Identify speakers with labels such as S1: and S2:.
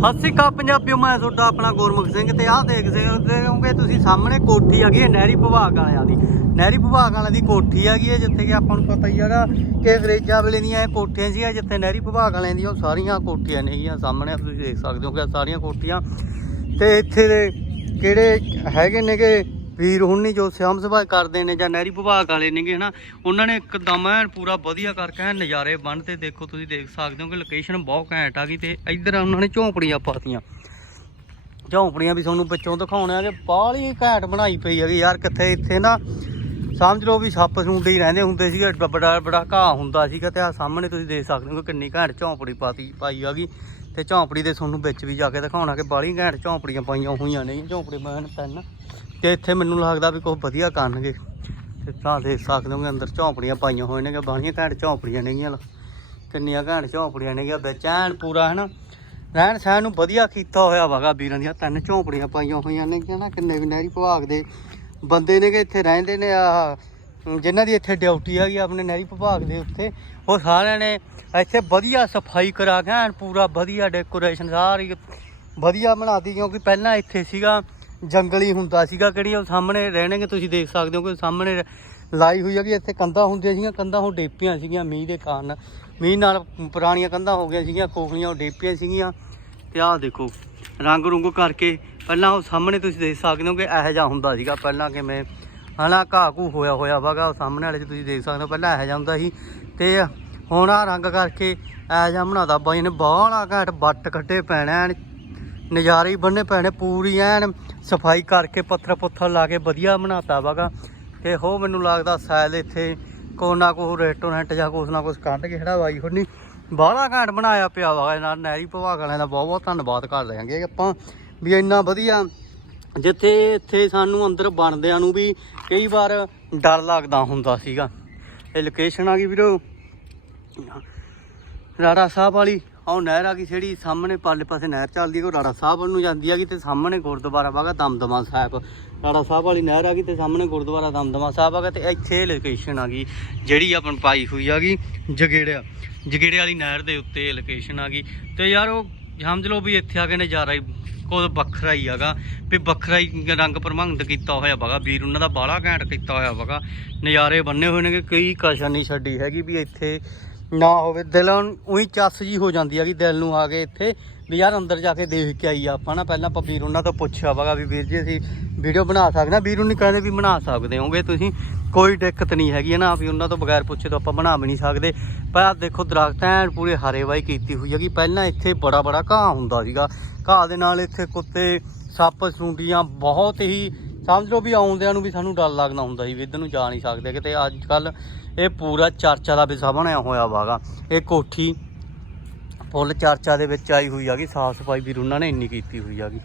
S1: ਸਤਿ ਸ਼੍ਰੀ ਅਕਾਲ ਪੰਜਾਬੀਓ, ਮੈਂ ਤੁਹਾਡਾ ਆਪਣਾ ਗੁਰਮੁਖ ਸਿੰਘ ਤੇ ਆਹ ਦੇਖ ਸਕਦੇ ਹੋਗੇ ਤੁਸੀਂ ਸਾਹਮਣੇ ਕੋਠੀ ਹੈਗੀ ਹੈ, ਨਹਿਰੀ ਵਿਭਾਗ ਵਾਲਿਆਂ ਦੀ। ਨਹਿਰੀ ਵਿਭਾਗ ਵਾਲਿਆਂ ਦੀ ਕੋਠੀ ਹੈਗੀ ਹੈ, ਜਿੱਥੇ ਕਿ ਆਪਾਂ ਨੂੰ ਪਤਾ ਹੀ ਹੈਗਾ ਕਿ ਅੰਗਰੇਜ਼ਾਂ ਵੇਲੇ ਦੀਆਂ ਇਹ ਕੋਠੀਆਂ ਸੀਗੀਆਂ, ਜਿੱਥੇ ਨਹਿਰੀ ਵਿਭਾਗ ਵਾਲਿਆਂ ਦੀਆਂ ਉਹ ਸਾਰੀਆਂ ਕੋਠੀਆਂ ਨੇਗੀਆਂ ਸਾਹਮਣੇ ਤੁਸੀਂ ਦੇਖ ਸਕਦੇ ਹੋ ਕਿ ਸਾਰੀਆਂ ਕੋਠੀਆਂ। ਤੇ ਇੱਥੇ ਦੇ ਕਿਹੜੇ ਹੈਗੇ ਨੇਗੇ? ਵੀਰ ਹੁਣੀ ਜੋ ਸਿਆਮ ਸਭਾ ਕਰਦੇ ਨੇ ਜਾਂ ਨਹਿਰੀ ਵਿਭਾਗ ਵਾਲੇ ਨੇਗੇ, ਹਨਾ, ਉਹਨਾਂ ਨੇ ਇੱਕਦਮ ਐਨ ਪੂਰਾ ਵਧੀਆ ਕਰਕੇ ਐਨ ਨਜ਼ਾਰੇ ਬਣ ਤੇ ਦੇਖੋ ਤੁਸੀਂ ਦੇਖ ਸਕਦੇ ਹੋ ਕਿ ਲੋਕੇਸ਼ਨ ਬਹੁਤ ਘੈਂਟ ਆ ਗਈ ਤੇ ਇੱਧਰ ਉਹਨਾਂ ਨੇ ਝੌਂਪੜੀਆਂ ਪਾਤੀਆਂ। ਝੌਂਪੜੀਆਂ ਵੀ ਤੁਹਾਨੂੰ ਵਿੱਚੋਂ ਦਿਖਾਉਣੇ ਕਿ ਬਾਹਲੀ ਘੈਂਟ ਬਣਾਈ ਪਈ ਹੈਗੀ ਯਾਰ, ਕਿੱਥੇ ਇੱਥੇ ਨਾ ਸਮਝ ਲਓ ਵੀ ਸੱਪ ਸੁੰਡੇ ਹੀ ਰਹਿੰਦੇ ਹੁੰਦੇ ਸੀਗੇ, ਬ- ਬੜਾ ਬੜਾ ਘਾਹ ਹੁੰਦਾ ਸੀਗਾ ਤੇ ਆ ਸਾਹਮਣੇ ਤੁਸੀਂ ਦੇਖ ਸਕਦੇ ਹੋ ਕਿ ਕਿੰਨੀ ਘੈਂਟ ਝੌਂਪੜੀ ਪਾਤੀ, ਪਾਈ ਹੈਗੀ ਤੇ ਝੌਂਪੜੀ ਦੇ ਤੁਹਾਨੂੰ ਵਿੱਚ ਵੀ ਜਾ ਕੇ ਦਿਖਾਉਣਾ ਕਿ ਬਾਹਲੀ ਘੈਂਟ ਝੌਂਪੜੀਆਂ ਪਾਈਆਂ ਹੋਈਆਂ ਨੇ, ਝੌਂਪੜੀ ਬਣ ਪੈਣ ਤੇ ਇੱਥੇ ਮੈਨੂੰ ਲੱਗਦਾ ਵੀ ਕੁਝ ਵਧੀਆ ਕਰਨਗੇ। ਤੇ ਤਾਂ ਦੇਖ ਸਕਦੇ ਹੋ ਕਿ ਅੰਦਰ ਝੌਂਪੜੀਆਂ ਪਾਈਆਂ ਹੋਈਆਂ ਨੇ ਕਿ ਬਾਹਲੀਆਂ ਘੈਂਟ ਝੌਂਪੜੀਆਂ ਨੇਗੀਆਂ ਕਿੰਨੀਆਂ ਘੈਂਟ ਝੌਂਪੜੀਆਂ ਨੇਗੀਆਂ ਵਿੱਚ ਐਨ ਪੂਰਾ ਹਨਾ। ਰਹਿਣ ਸਹਿਣ ਨੂੰ ਵਧੀਆ ਕੀਤਾ ਹੋਇਆ ਵਗਾ ਵੀਰਾਂ ਦੀਆਂ, ਤਿੰਨ ਝੌਂਪੜੀਆਂ ਪਾਈਆਂ ਹੋਈਆਂ ਨੇ ਕਿ ਨਾ, ਕਿੰਨੇ ਵੀ ਨਹਿਰੀ ਵਿਭਾਗ ਦੇ ਬੰਦੇ ਨੇ ਕਿ ਇੱਥੇ ਰਹਿੰਦੇ ਨੇ ਆ ਜਿਨ੍ਹਾਂ ਦੀ ਇੱਥੇ ਡਿਊਟੀ ਹੈਗੀ ਆਪਣੇ ਨਹਿਰੀ ਵਿਭਾਗ ਦੇ ਉੱਤੇ। ਉਹ ਸਾਰਿਆਂ ਨੇ ਇੱਥੇ ਵਧੀਆ ਸਫ਼ਾਈ ਕਰਾ ਕੇ, ਐਨ ਪੂਰਾ ਵਧੀਆ ਡੈਕੋਰੇਸ਼ਨ ਸਾਰੀ ਵਧੀਆ ਬਣਾਤੀ ਕਿਉਂਕਿ ਪਹਿਲਾਂ ਇੱਥੇ ਸੀਗਾ ਜੰਗਲੀ ਹੁੰਦਾ ਸੀਗਾ ਕਿਹੜੀ, ਉਹ ਸਾਹਮਣੇ ਰਹਿਣਗੇ, ਤੁਸੀਂ ਦੇਖ ਸਕਦੇ ਹੋ ਕਿ ਸਾਹਮਣੇ ਲਾਈ ਹੋਈ ਹੈਗੀ ਇੱਥੇ ਕੰਧਾਂ ਹੁੰਦੀਆਂ ਸੀਗੀਆਂ, ਕੰਧਾਂ ਹੁਣ ਡੇਪੀਆਂ ਸੀਗੀਆਂ ਮੀਂਹ ਦੇ ਕਾਰਨ। ਮੀਂਹ ਨਾਲ ਪੁਰਾਣੀਆਂ ਕੰਧਾਂ ਹੋ ਗਈਆਂ ਸੀਗੀਆਂ, ਖੋਖਲੀਆਂ ਉਹ ਡੇਪੀਆਂ ਸੀਗੀਆਂ। ਤੇ ਆਹ ਦੇਖੋ, ਰੰਗ ਰੁੰਗ ਕਰਕੇ ਪਹਿਲਾਂ ਉਹ ਸਾਹਮਣੇ ਤੁਸੀਂ ਦੇਖ ਸਕਦੇ ਹੋ ਕਿ ਇਹੋ ਜਿਹਾ ਹੁੰਦਾ ਸੀਗਾ ਪਹਿਲਾਂ ਕਿਵੇਂ। ਹਨਾ ਘਾਹ ਘੂ ਹੋਇਆ ਹੋਇਆ ਵਾਗਾ, ਉਹ ਸਾਹਮਣੇ ਵਾਲੇ 'ਚ ਤੁਸੀਂ ਦੇਖ ਸਕਦੇ ਹੋ, ਪਹਿਲਾਂ ਇਹੋ ਜਿਹਾ ਹੁੰਦਾ ਸੀ। ਤੇ ਹੁਣ ਆ ਰੰਗ ਕਰਕੇ ਇਹੋ ਜਿਹਾ ਬਣਾਦਾ ਬਾਈ ਨੇ, ਬਾਹਲਾ ਘਾਟ ਬੱਟ ਕੱਢੇ ਪੈਣੇ ਐਨ ਨਜ਼ਾਰੇ ਹੀ ਬੰਨੇ ਪੈਣੇ ਪੂਰੀ ਐਨ ਸਫ਼ਾਈ ਕਰਕੇ ਪੱਥਰ ਪੁੱਥਰ ਲਾ ਕੇ ਵਧੀਆ ਬਣਾਤਾ ਵਾਗਾ। ਤੇ ਹੋ ਮੈਨੂੰ ਲੱਗਦਾ ਸ਼ਾਇਦ ਇੱਥੇ ਕੋਈ ਨਾ ਕੋਈ ਰੈਸਟੋਰੈਂਟ ਜਾਂ ਕੁਛ ਨਾ ਕੁਛ ਕੱਢ ਕੇ ਖੜਾਵਾਈ ਹੋਣੀ ਬਾਹਲਾ ਘੈਂਟ ਬਣਾਇਆ ਪਿਆ ਵਾ ਨਾਲ ਨਹਿਰੀ ਭਵਾਗ ਵਾਲਿਆਂ ਦਾ ਬਹੁਤ ਬਹੁਤ ਧੰਨਵਾਦ ਕਰ ਦਿਆਂਗੇ ਆਪਾਂ ਵੀ ਇੰਨਾ ਵਧੀਆ ਜਿੱਥੇ ਇੱਥੇ ਸਾਨੂੰ ਅੰਦਰ ਬਣਦਿਆਂ ਨੂੰ ਵੀ ਕਈ ਵਾਰ ਡਰ ਲੱਗਦਾ ਹੁੰਦਾ ਸੀਗਾ। ਇਹ ਲੋਕੇਸ਼ਨ ਆ ਗਈ ਵੀਰੋ। ਰਾੜਾ ਸਾਹਿਬ ਵਾਲੀ ਉਹ ਨਹਿਰ ਆ ਗਈ ਜਿਹੜੀ, ਸਾਹਮਣੇ ਪਾਲੇ ਪਾਸੇ ਨਹਿਰ ਚੱਲਦੀ ਹੈ ਉਹ ਰਾੜਾ ਸਾਹਿਬ ਨੂੰ ਜਾਂਦੀ ਆ ਹੈਗੀ ਤੇ ਸਾਹਮਣੇ ਗੁਰਦੁਆਰਾ ਵਾਗਾ ਦਮਦਮਾ ਸਾਹਿਬ। ਰਾੜਾ ਸਾਹਿਬ ਵਾਲੀ ਨਹਿਰ ਆ ਗਈ ਤੇ ਸਾਹਮਣੇ ਗੁਰਦੁਆਰਾ ਦਮਦਮਾ ਸਾਹਿਬ ਹੈਗਾ ਤੇ ਇੱਥੇ ਲੋਕੇਸ਼ਨ ਆ ਗਈ ਜਿਹੜੀ ਆਪਣ ਪਾਈ ਹੋਈ ਆ ਗਈ ਜਗੇੜਿਆ। ਜਗੇੜੇ ਵਾਲੀ ਨਹਿਰ ਦੇ ਉੱਤੇ ਲੋਕੇਸ਼ਨ ਆ ਗਈ। ਤੇ ਯਾਰ ਉਹ ਸਮਝ ਲਓ ਵੀ ਇੱਥੇ ਆ ਕੇ ਨਜ਼ਾਰਾ ਹੀ ਕੋਲ ਵੱਖਰਾ ਹੀ ਹੈਗਾ। ਵੀ ਵੱਖਰਾ ਹੀ ਰੰਗ ਪ੍ਰਮੰਗਤ ਕੀਤਾ ਹੋਇਆ ਵਗਾ ਵੀਰ ਉਹਨਾਂ ਦਾ ਬਾਲਾ ਘੈਂਟ ਕੀਤਾ ਹੋਇਆ ਵਗਾ ਨਜ਼ਾਰੇ ਬੰਨੇ ਹੋਏ ਨੇ ਕਿ ਕੋਈ ਕਸ਼ਰ ਨਹੀਂ ਛੱਡੀ ਹੈਗੀ ਵੀ ਇੱਥੇ ਨਾ ਹੋਵੇ, ਦਿਲ ਉਹੀ ਚੱਸ ਜੀ ਹੋ ਜਾਂਦੀ ਆ ਹੈਗੀ ਦਿਲ ਨੂੰ ਆ ਕੇ ਇੱਥੇ ਵੀ ਯਾਰ ਅੰਦਰ ਜਾ ਕੇ ਦੇਖ ਕੇ ਆਈ ਆਪਾਂ ਨਾ। ਪਹਿਲਾਂ ਆਪਾਂ ਵੀਰ ਉਹਨਾਂ ਤੋਂ ਪੁੱਛਿਆ ਵਗਾ ਵੀ ਵੀਰ ਜੀ ਅਸੀਂ ਵੀਡੀਓ ਬਣਾ ਸਕਦੇ ਹਾਂ। ਵੀਰ ਉਹਨੇ ਕਹਿੰਦੇ ਵੀ ਬਣਾ ਸਕਦੇ ਹੋਗੇ ਤੁਸੀਂ। ਕੋਈ ਦਿੱਕਤ ਨਹੀਂ ਹੈਗੀ ਹੈ ਨਾ, ਵੀ ਉਹਨਾਂ ਤੋਂ ਬਗੈਰ ਪੁੱਛੇ ਤਾਂ ਆਪਾਂ ਬਣਾ ਵੀ ਨਹੀਂ ਸਕਦੇ। ਪਰ ਆਹ ਦੇਖੋ ਦਰਖਤ ਐਨ ਪੂਰੇ ਹਰੇ ਵਾਈ ਕੀਤੀ ਹੋਈ ਹੈਗੀ ਪਹਿਲਾਂ ਇੱਥੇ ਬੜਾ ਬੜਾ ਘਾਹ ਹੁੰਦਾ ਸੀਗਾ। ਘਾਹ ਦੇ ਨਾਲ ਇੱਥੇ ਕੁੱਤੇ, ਸੱਪ, ਸੁੰਡੀਆਂ ਬਹੁਤ ਹੀ ਸਮਝ ਲਓ ਵੀ ਆਉਂਦਿਆਂ ਨੂੰ ਵੀ ਸਾਨੂੰ ਡਰ ਲੱਗਦਾ ਹੁੰਦਾ ਸੀ ਵੀ ਇੱਧਰ ਨੂੰ ਜਾ ਨਹੀਂ ਸਕਦੇ ਕਿਤੇ। ਅੱਜ ਕੱਲ ਇਹ ਪੂਰਾ ਚਰਚਾ ਦਾ ਵਿਸ਼ਾ ਬਣਿਆ ਹੋਇਆ ਵਾਗਾ। ਇਹ ਕੋਠੀ ਫੁੱਲ ਚਰਚਾ ਦੇ ਵਿੱਚ ਆਈ ਹੋਈ ਹੈਗੀ ਸਾਫ਼ ਸਫ਼ਾਈ ਵੀ ਉਹਨਾਂ ਨੇ ਇੰਨੀ ਕੀਤੀ ਹੋਈ ਹੈਗੀ